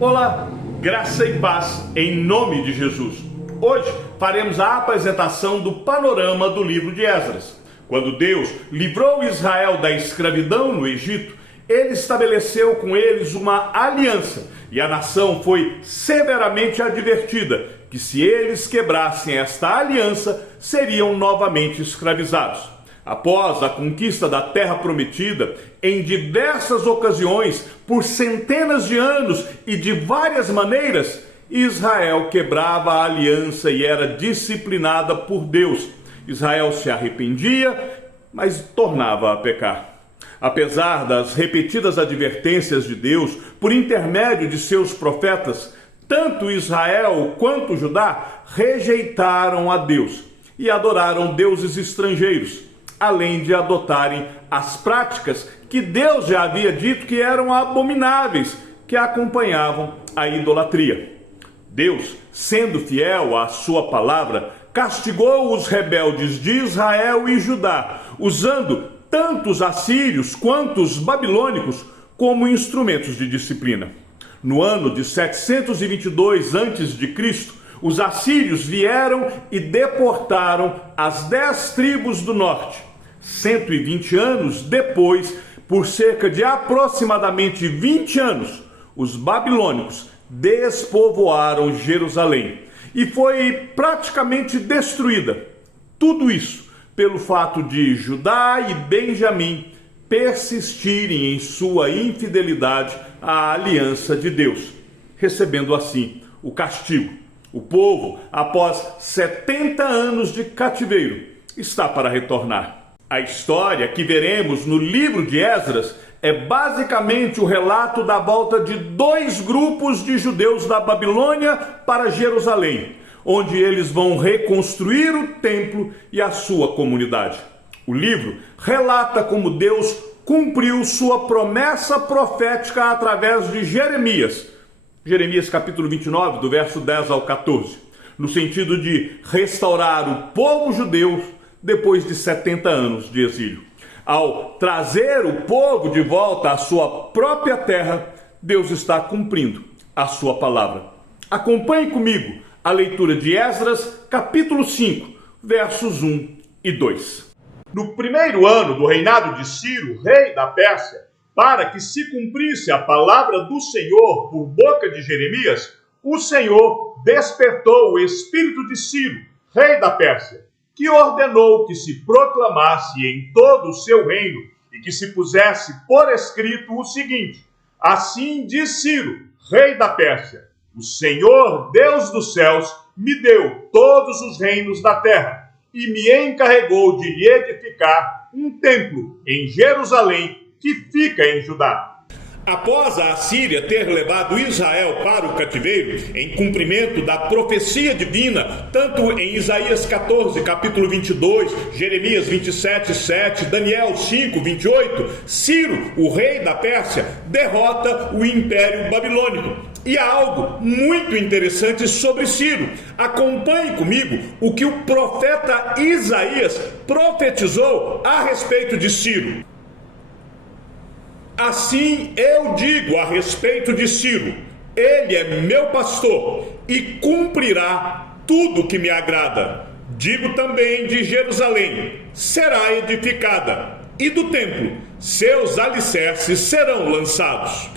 Olá, graça e paz em nome de Jesus. Hoje faremos a apresentação do panorama do livro de Esdras. Quando Deus livrou Israel da escravidão no Egito, ele estabeleceu com eles uma aliança e a nação foi severamente advertida que se eles quebrassem esta aliança, seriam novamente escravizados. Após a conquista da Terra Prometida, em diversas ocasiões, por centenas de anos e de várias maneiras, Israel quebrava a aliança e era disciplinada por Deus. Israel se arrependia, mas tornava a pecar. Apesar das repetidas advertências de Deus, por intermédio de seus profetas, tanto Israel quanto Judá rejeitaram a Deus e adoraram deuses estrangeiros, além de adotarem as práticas que Deus já havia dito que eram abomináveis, que acompanhavam a idolatria. Deus, sendo fiel à sua palavra, castigou os rebeldes de Israel e Judá, usando tanto os assírios quanto os babilônicos como instrumentos de disciplina. No ano de 722 a.C., os assírios vieram e deportaram as 10 tribos do norte. 120 anos depois, por cerca de aproximadamente 20 anos, os babilônicos despovoaram Jerusalém e foi praticamente destruída. Tudo isso pelo fato de Judá e Benjamim persistirem em sua infidelidade à aliança de Deus, recebendo assim o castigo. O povo, após 70 anos de cativeiro, está para retornar. A história que veremos no livro de Esdras é basicamente o relato da volta de 2 grupos de judeus da Babilônia para Jerusalém, onde eles vão reconstruir o templo e a sua comunidade. O livro relata como Deus cumpriu sua promessa profética através de Jeremias. Jeremias capítulo 29, do verso 10 ao 14, no sentido de restaurar o povo judeu depois de 70 anos de exílio. Ao trazer o povo de volta à sua própria terra, Deus está cumprindo a sua palavra. Acompanhe comigo a leitura de Esdras, capítulo 5, versos 1 e 2. No primeiro ano do reinado de Ciro, rei da Pérsia, para que se cumprisse a palavra do Senhor por boca de Jeremias, o Senhor despertou o espírito de Ciro, rei da Pérsia, que ordenou que se proclamasse em todo o seu reino e que se pusesse por escrito o seguinte: assim diz Ciro, rei da Pérsia, o Senhor, Deus dos céus, me deu todos os reinos da terra e me encarregou de lhe edificar um templo em Jerusalém, que fica em Judá. Após a Assíria ter levado Israel para o cativeiro, em cumprimento da profecia divina, tanto em Isaías 14, capítulo 22, Jeremias 27, 7, Daniel 5, 28, Ciro, o rei da Pérsia, derrota o Império Babilônico. E há algo muito interessante sobre Ciro. Acompanhe comigo o que o profeta Isaías profetizou a respeito de Ciro. Assim eu digo a respeito de Ciro: ele é meu pastor e cumprirá tudo que me agrada. Digo também de Jerusalém: será edificada, e do templo, seus alicerces serão lançados.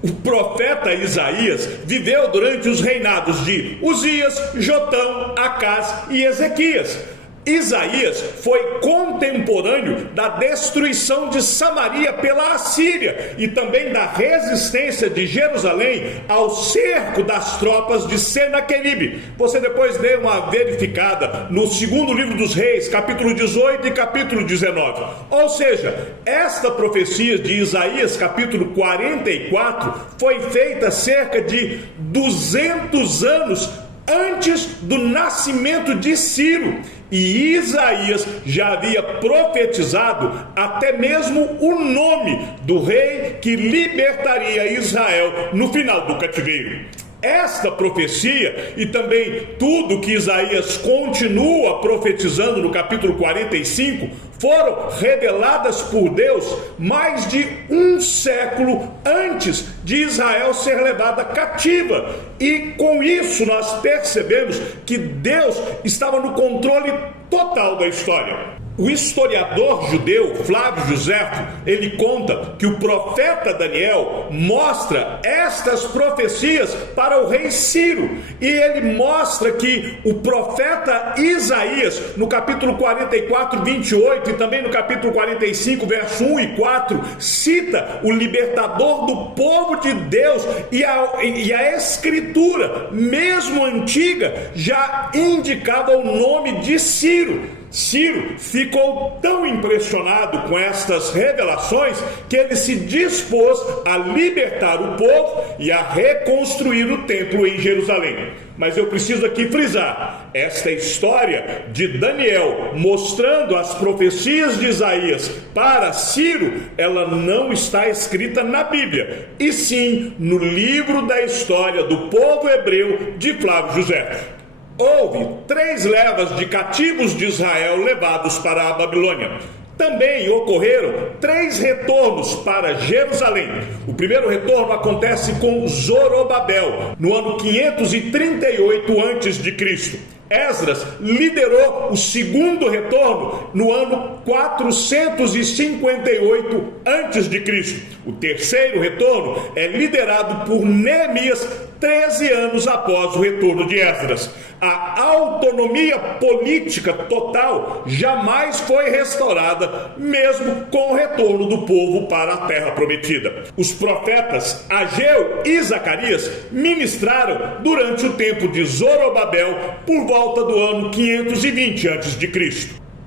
O profeta Isaías viveu durante os reinados de Uzias, Jotão, Acás e Ezequias. Isaías foi contemporâneo da destruição de Samaria pela Assíria e também da resistência de Jerusalém ao cerco das tropas de Senaqueribe. Você depois dê uma verificada no segundo livro dos Reis, capítulo 18 e capítulo 19. Ou seja, esta profecia de Isaías, capítulo 44, foi feita cerca de 200 anos antes do nascimento de Ciro. E Isaías já havia profetizado até mesmo o nome do rei que libertaria Israel no final do cativeiro. Esta profecia e também tudo que Isaías continua profetizando no capítulo 45 foram reveladas por Deus mais de um século antes de Israel ser levada cativa. E com isso nós percebemos que Deus estava no controle total da história. O historiador judeu Flávio Josefo, ele conta que o profeta Daniel mostra estas profecias para o rei Ciro, e ele mostra que o profeta Isaías, no capítulo 44, 28 e também no capítulo 45, verso 1 e 4, cita o libertador do povo de Deus, e a escritura, mesmo antiga, já indicava o nome de Ciro. Ciro ficou tão impressionado com estas revelações que ele se dispôs a libertar o povo e a reconstruir o templo em Jerusalém. Mas eu preciso aqui frisar, esta história de Daniel mostrando as profecias de Isaías para Ciro, ela não está escrita na Bíblia, e sim no livro da história do povo hebreu de Flávio Josefo. Houve 3 levas de cativos de Israel levados para a Babilônia. Também ocorreram 3 retornos para Jerusalém. O primeiro retorno acontece com Zorobabel, no ano 538 a.C. Esdras liderou o segundo retorno no ano 458 a.C. O terceiro retorno é liderado por Neemias 13 anos após o retorno de Esdras. A autonomia política total jamais foi restaurada, mesmo com o retorno do povo para a terra prometida. Os profetas Ageu e Zacarias ministraram durante o tempo de Zorobabel por volta do ano 520 a.C.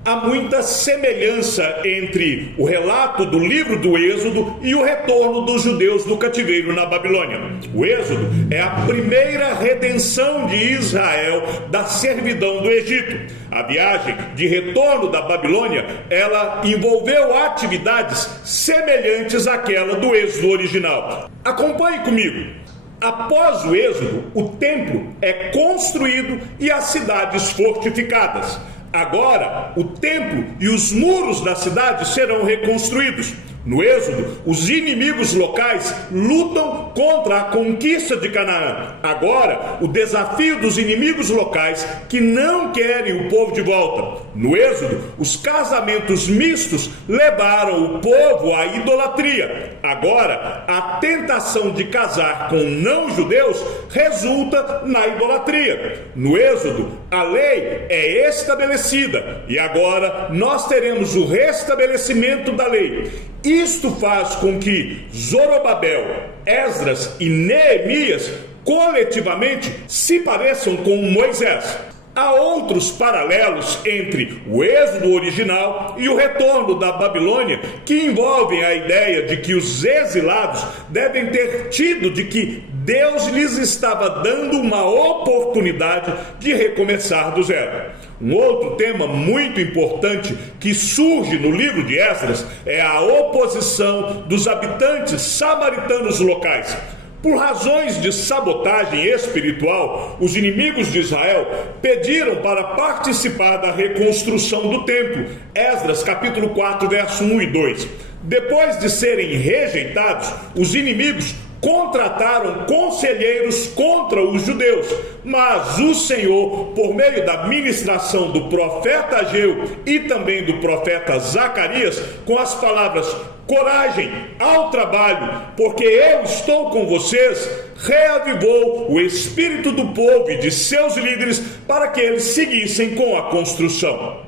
Há muita semelhança entre o relato do livro do Êxodo e o retorno dos judeus do cativeiro na Babilônia. O Êxodo é a primeira redenção de Israel da servidão do Egito. A viagem de retorno da Babilônia, ela envolveu atividades semelhantes àquela do Êxodo original. Acompanhe comigo. Após o Êxodo, o templo é construído e as cidades fortificadas. Agora, o templo e os muros da cidade serão reconstruídos. No Êxodo, os inimigos locais lutam contra a conquista de Canaã. Agora, o desafio dos inimigos locais que não querem o povo de volta. No Êxodo, os casamentos mistos levaram o povo à idolatria. Agora, a tentação de casar com não-judeus resulta na idolatria. No Êxodo, a lei é estabelecida e agora nós teremos o restabelecimento da lei. Isto faz com que Zorobabel, Esdras e Neemias coletivamente se pareçam com Moisés. Há outros paralelos entre o êxodo original e o retorno da Babilônia, que envolvem a ideia de que os exilados devem ter tido de que Deus lhes estava dando uma oportunidade de recomeçar do zero. Um outro tema muito importante que surge no livro de Esdras é a oposição dos habitantes samaritanos locais. Por razões de sabotagem espiritual, os inimigos de Israel pediram para participar da reconstrução do templo. Esdras capítulo 4, verso 1 e 2. Depois de serem rejeitados, os inimigos contrataram conselheiros contra os judeus, mas o Senhor, por meio da ministração do profeta Ageu e também do profeta Zacarias, com as palavras: coragem, ao trabalho, porque eu estou com vocês, reavivou o espírito do povo e de seus líderes para que eles seguissem com a construção.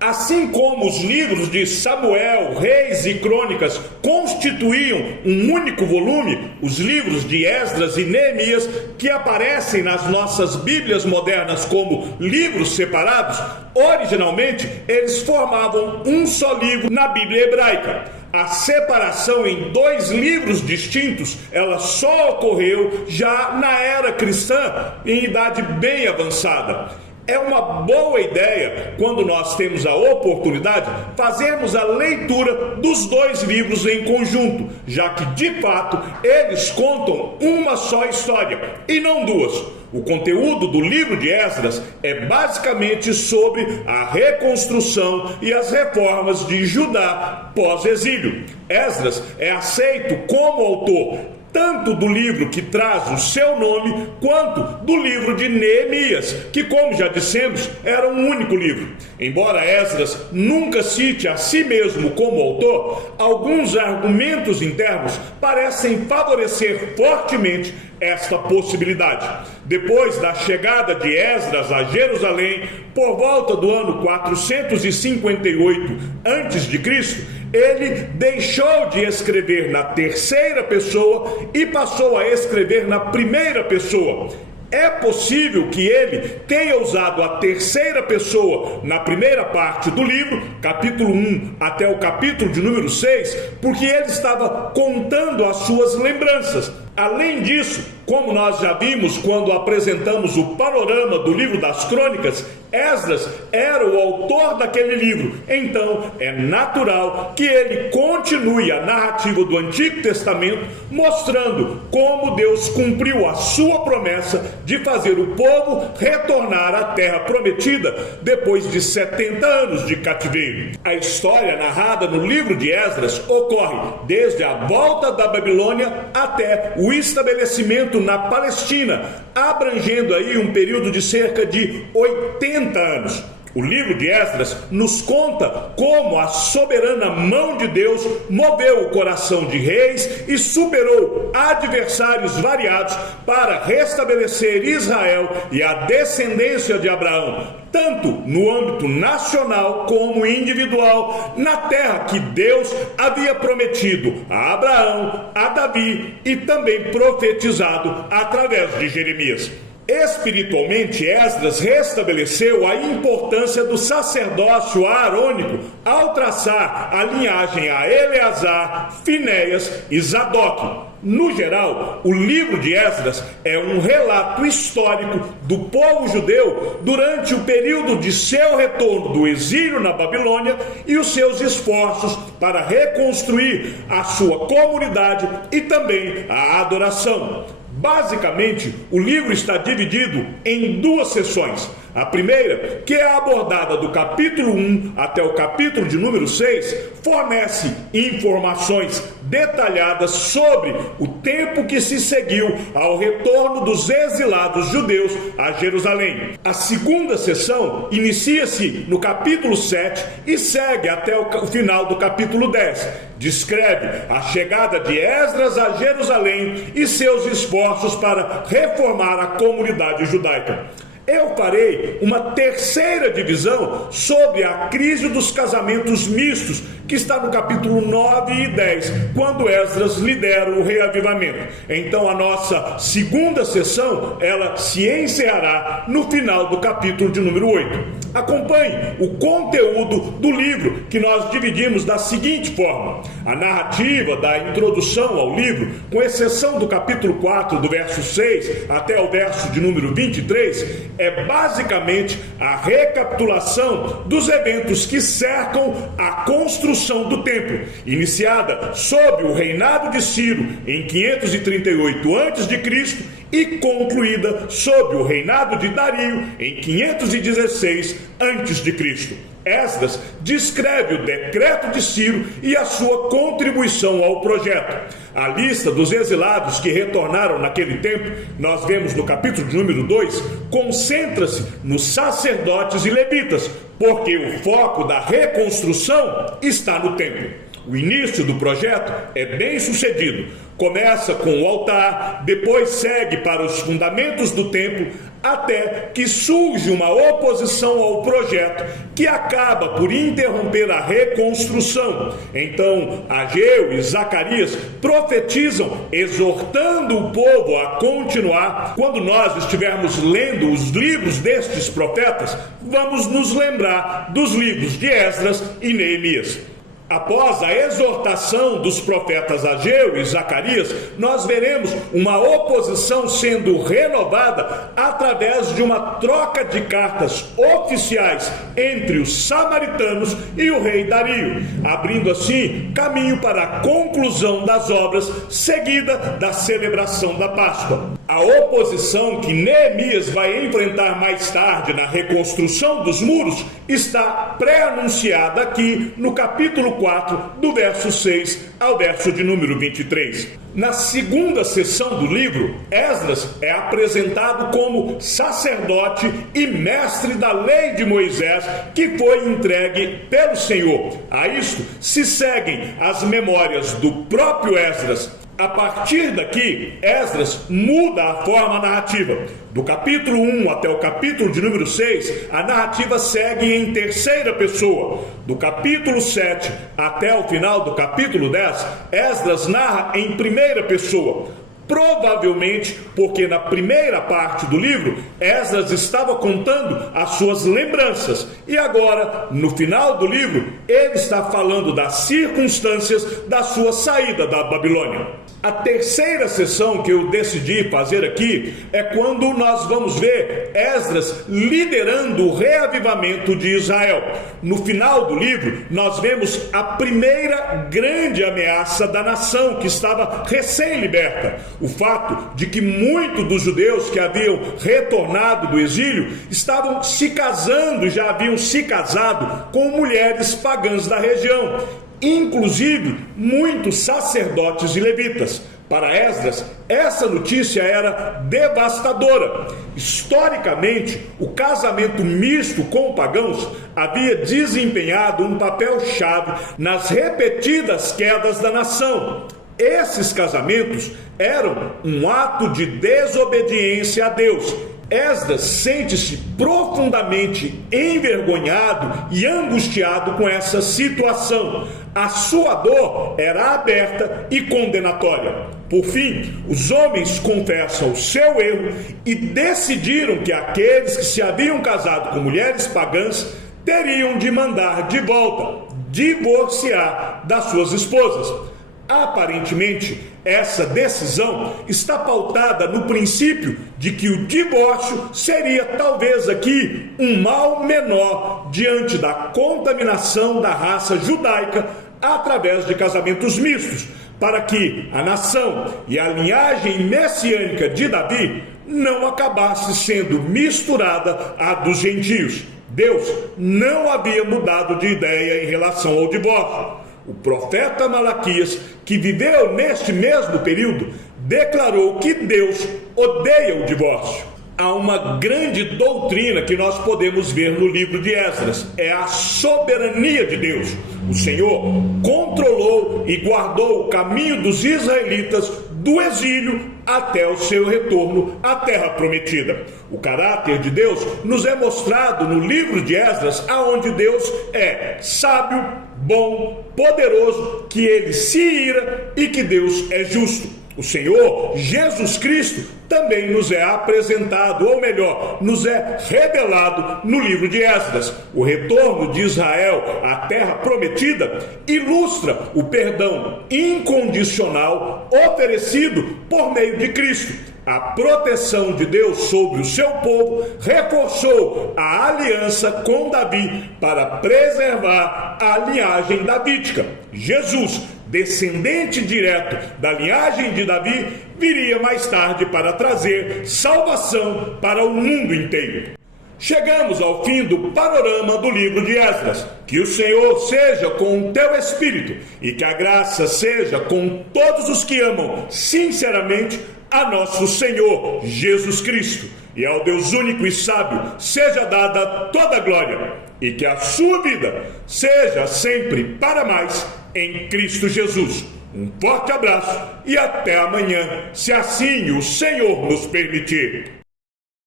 Assim como os livros de Samuel, Reis e Crônicas constituíam um único volume, os livros de Esdras e Neemias, que aparecem nas nossas Bíblias modernas como livros separados, originalmente eles formavam um só livro na Bíblia hebraica. A separação em 2 livros distintos, ela só ocorreu já na era cristã, em idade bem avançada. é uma boa ideia, quando nós temos a oportunidade, fazermos a leitura dos dois livros em conjunto, já que, de fato, eles contam uma só história e não duas. O conteúdo do livro de Esdras é basicamente sobre a reconstrução e as reformas de Judá pós-exílio. Esdras é aceito como autor tanto do livro que traz o seu nome, quanto do livro de Neemias, que, como já dissemos, era um único livro. Embora Esdras nunca cite a si mesmo como autor, alguns argumentos internos parecem favorecer fortemente esta possibilidade. Depois da chegada de Esdras a Jerusalém, por volta do ano 458 a.C., ele deixou de escrever na terceira pessoa e passou a escrever na primeira pessoa. É possível que ele tenha usado a terceira pessoa na primeira parte do livro, capítulo 1 até o capítulo de número 6, porque ele estava contando as suas lembranças. Além disso, como nós já vimos quando apresentamos o panorama do livro das Crônicas, Esdras era o autor daquele livro. Então, é natural que ele continue a narrativa do Antigo Testamento, mostrando como Deus cumpriu a sua promessa de fazer o povo retornar à terra prometida depois de 70 anos de cativeiro. A história narrada no livro de Esdras ocorre desde a volta da Babilônia até o estabelecimento na Palestina, abrangendo aí um período de cerca de 80 anos. O livro de Esdras nos conta como a soberana mão de Deus moveu o coração de reis e superou adversários variados para restabelecer Israel e a descendência de Abraão, tanto no âmbito nacional como individual, na terra que Deus havia prometido a Abraão, a Davi e também profetizado através de Jeremias. Espiritualmente, Esdras restabeleceu a importância do sacerdócio aarônico ao traçar a linhagem a Eleazar, Finéias e Zadok. No geral, o livro de Esdras é um relato histórico do povo judeu durante o período de seu retorno do exílio na Babilônia e os seus esforços para reconstruir a sua comunidade e também a adoração. Basicamente, o livro está dividido em duas seções. A primeira, que é abordada do capítulo 1 até o capítulo de número 6, fornece informações detalhadas sobre o tempo que se seguiu ao retorno dos exilados judeus a Jerusalém. A segunda seção inicia-se no capítulo 7 e segue até o final do capítulo 10. Descreve a chegada de Esdras a Jerusalém e seus esforços para reformar a comunidade judaica. Eu farei uma terceira divisão sobre a crise dos casamentos mistos, que está no capítulo 9 e 10, quando Esdras lidera o reavivamento. Então a nossa segunda sessão, ela se encerrará no final do capítulo de número 8. Acompanhe o conteúdo do livro, que nós dividimos da seguinte forma: a narrativa da introdução ao livro, com exceção do capítulo 4, do verso 6 até o verso de número 23, é basicamente a recapitulação dos eventos que cercam a construção do templo, iniciada sob o reinado de Ciro em 538 a.C. e concluída sob o reinado de Dario em 516 a.C. Esdras descreve o decreto de Ciro e a sua contribuição ao projeto. A lista dos exilados que retornaram naquele tempo, nós vemos no capítulo de número 2, concentra-se nos sacerdotes e levitas, porque o foco da reconstrução está no templo. O início do projeto é bem sucedido. Começa com o altar, depois segue para os fundamentos do templo, até que surge uma oposição ao projeto que acaba por interromper a reconstrução. Então, Ageu e Zacarias profetizam, exortando o povo a continuar. Quando nós estivermos lendo os livros destes profetas, vamos nos lembrar dos livros de Esdras e Neemias. Após a exortação dos profetas Ageu e Zacarias, nós veremos uma oposição sendo renovada através de uma troca de cartas oficiais entre os samaritanos e o rei Dario, abrindo assim caminho para a conclusão das obras seguida da celebração da Páscoa. A oposição que Neemias vai enfrentar mais tarde na reconstrução dos muros está pré-anunciada aqui no capítulo 4, do verso 6 ao verso de número 23. Na segunda sessão do livro, Esdras é apresentado como sacerdote e mestre da lei de Moisés, que foi entregue pelo Senhor. A isto se seguem as memórias do próprio Esdras. A partir daqui, Esdras muda a forma narrativa. Do capítulo 1 até o capítulo de número 6, a narrativa segue em terceira pessoa. Do capítulo 7 até o final do capítulo 10, Esdras narra em primeira pessoa. Provavelmente porque na primeira parte do livro, Esdras estava contando as suas lembranças. E agora, no final do livro, ele está falando das circunstâncias da sua saída da Babilônia. A terceira sessão que eu decidi fazer aqui é quando nós vamos ver Esdras liderando o reavivamento de Israel. No final do livro, nós vemos a primeira grande ameaça da nação que estava recém-liberta. O fato de que muitos dos judeus que haviam retornado do exílio estavam se casando, já haviam se casado com mulheres pagãs da região, inclusive muitos sacerdotes e levitas. Para Esdras, essa notícia era devastadora. Historicamente, o casamento misto com pagãos havia desempenhado um papel-chave nas repetidas quedas da nação. Esses casamentos eram um ato de desobediência a Deus. Esdras sente-se profundamente envergonhado e angustiado com essa situação. A sua dor era aberta e condenatória. Por fim, os homens confessam o seu erro e decidiram que aqueles que se haviam casado com mulheres pagãs teriam de mandar de volta, divorciar das suas esposas. Aparentemente, essa decisão está pautada no princípio de que o divórcio seria talvez aqui um mal menor diante da contaminação da raça judaica através de casamentos mistos, para que a nação e a linhagem messiânica de Davi não acabasse sendo misturada à dos gentios. Deus não havia mudado de ideia em relação ao divórcio. O profeta Malaquias, que viveu neste mesmo período, declarou que Deus odeia o divórcio. Há uma grande doutrina que nós podemos ver no livro de Esdras, é a soberania de Deus. O Senhor controlou e guardou o caminho dos israelitas do exílio até o seu retorno à terra prometida. O caráter de Deus nos é mostrado no livro de Esdras, aonde Deus é sábio, bom, poderoso, que ele se ira e que Deus é justo. O Senhor Jesus Cristo também nos é apresentado, ou melhor, nos é revelado no livro de Esdras. O retorno de Israel à terra prometida ilustra o perdão incondicional oferecido por meio de Cristo. A proteção de Deus sobre o seu povo reforçou a aliança com Davi para preservar a linhagem davídica. Jesus, descendente direto da linhagem de Davi, viria mais tarde para trazer salvação para o mundo inteiro. Chegamos ao fim do panorama do livro de Esdras. Que o Senhor seja com o teu espírito e que a graça seja com todos os que amam sinceramente a nosso Senhor Jesus Cristo. E ao Deus único e sábio seja dada toda a glória, e que a sua vida seja sempre para mais em Cristo Jesus. Um forte abraço e até amanhã, se assim o Senhor nos permitir.